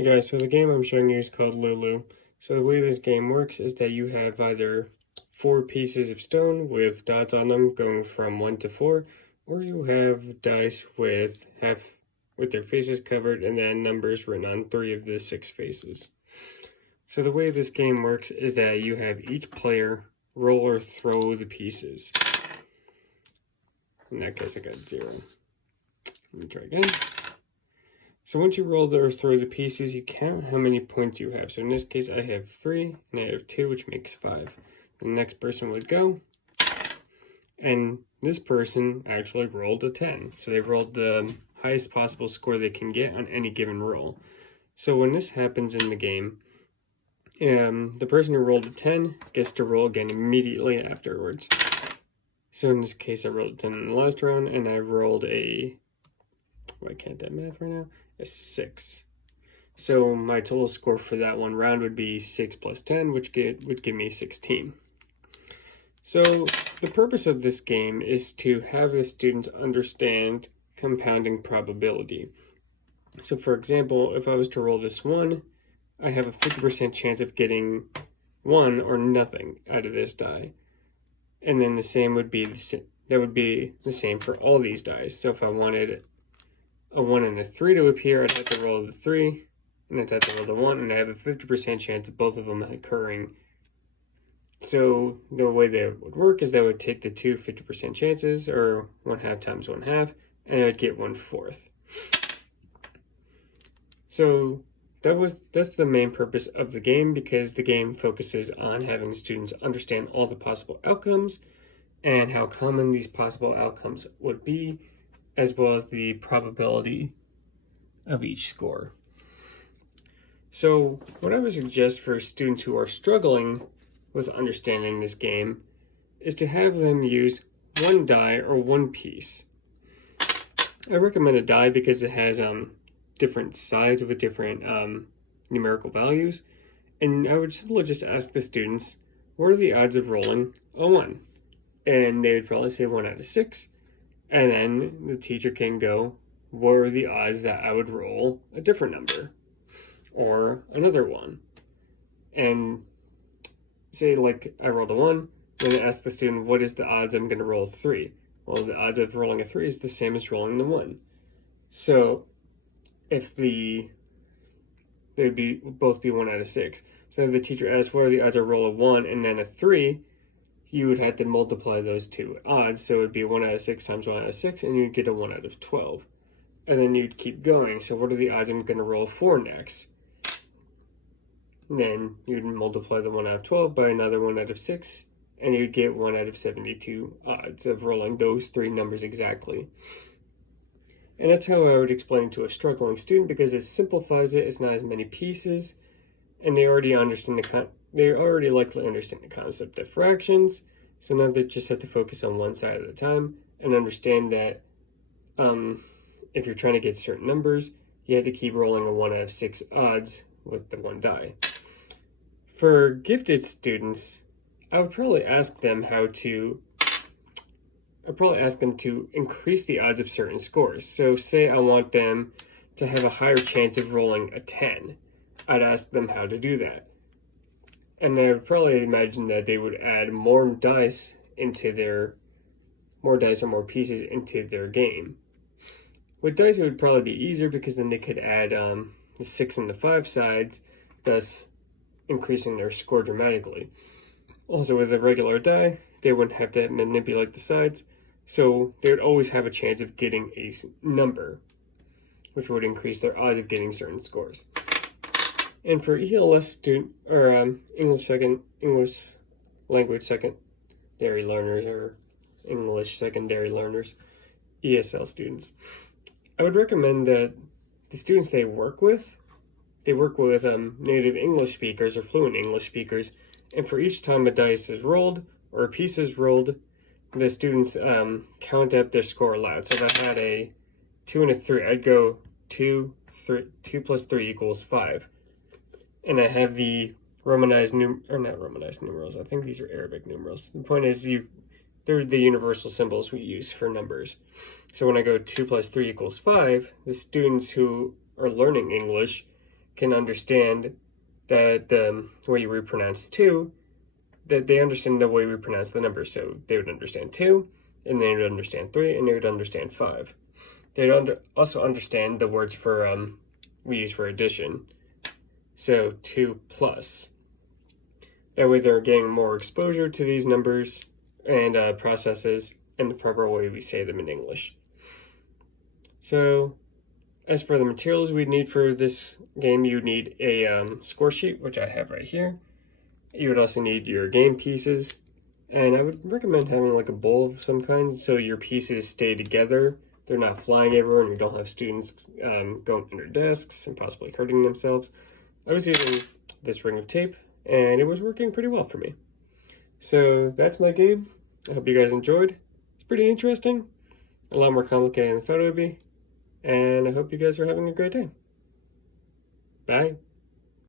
Hey guys, so the game I'm showing you is called Lulu. So the way this game works is that you have either 4 pieces of stone with dots on them going from 1 to 4, or you have dice with their faces covered and then numbers written on 3 of the 6 faces. So the way this game works is that you have each player roll or throw the pieces. In that case I got 0. Let me try again. So once you roll or throw the pieces, you count how many points you have. So in this case, I have 3, and I have 2, which makes 5. The next person would go, and this person actually rolled a 10. So they rolled the highest possible score they can get on any given roll. So when this happens in the game, the person who rolled a 10 gets to roll again immediately afterwards. So in this case, I rolled a 10 in the last round, and I rolled a... I can't do math right now. A 6. So my total score for that one round would be 6 plus 10, which would give me 16. So the purpose of this game is to have the students understand compounding probability. So for example, if I was to roll this 1, I have a 50% chance of getting 1 or nothing out of this die. And then the same would be the same for all these dice. So if I wanted a 1 and a 3 to appear, I'd have to roll the 3, and I'd have to roll the 1, and I have a 50% chance of both of them occurring. So the way that would work is that I would take the two 50% chances, or 1/2 times 1/2, and I would get 1/4. So that's the main purpose of the game, because the game focuses on having students understand all the possible outcomes and how common these possible outcomes would be, as well as the probability of each score. So what I would suggest for students who are struggling with understanding this game is to have them use one die or one piece. I recommend a die because it has different sides with different numerical values, and I would simply just ask the students, what are the odds of rolling a 1? And they would probably say 1 out of 6. And then the teacher can go, what are the odds that I would roll a different number or another one? And say like I rolled a 1, then I ask the student, what is the odds I'm going to roll a 3? Well, the odds of rolling a 3 is the same as rolling the 1. So if they'd both be 1 out of 6. So if the teacher asks, what are the odds I roll a 1 and then a 3? You would have to multiply those two odds, so it would be 1 out of 6 times 1 out of 6, and you'd get a 1 out of 12. And then you'd keep going, so what are the odds I'm going to roll 4 next? And then you'd multiply the 1 out of 12 by another 1 out of 6, and you'd get 1 out of 72 odds of rolling those 3 numbers exactly. And that's how I would explain to a struggling student, because it simplifies it. It's not as many pieces, and they already likely understand the concept of fractions, so now they just have to focus on one side at a time and understand that if you're trying to get certain numbers, you have to keep rolling a 1 out of 6 odds with the one die. For gifted students, I would probably ask them to increase the odds of certain scores. So say I want them to have a higher chance of rolling a 10. I'd ask them how to do that. And I would probably imagine that they would add more dice or more pieces into their game. With dice, it would probably be easier, because then they could add the 6 and the 5 sides, thus increasing their score dramatically. Also, with a regular die, they wouldn't have to manipulate the sides, so they would always have a chance of getting a number, which would increase their odds of getting certain scores. And for ELS student or English language secondary learners, or English secondary learners, ESL students, I would recommend that the students they work with native English speakers or fluent English speakers, and for each time a dice is rolled or a piece is rolled, the students count up their score aloud. So if I had a 2 and a 3, I'd go 2 plus 3 equals 5. And I have the Romanized not Romanized numerals. I think these are Arabic numerals. The point is, they're the universal symbols we use for numbers. So when I go 2 plus 3 equals 5, the students who are learning English can understand the way we pronounce 2, that they understand the way we pronounce the numbers. So they would understand 2, and they would understand 3, and they would understand 5. They'd also understand the words for we use for addition. So 2 plus. That way they're getting more exposure to these numbers and processes and the proper way we say them in English. So as for the materials we'd need for this game, you'd need a score sheet, which I have right here. You would also need your game pieces, and I would recommend having like a bowl of some kind so your pieces stay together. They're not flying everywhere and you don't have students going under desks and possibly hurting themselves. I was using this ring of tape and it was working pretty well for me. So that's my game. I hope you guys enjoyed. It's pretty interesting, a lot more complicated than I thought it would be, and I hope you guys are having a great day. Bye.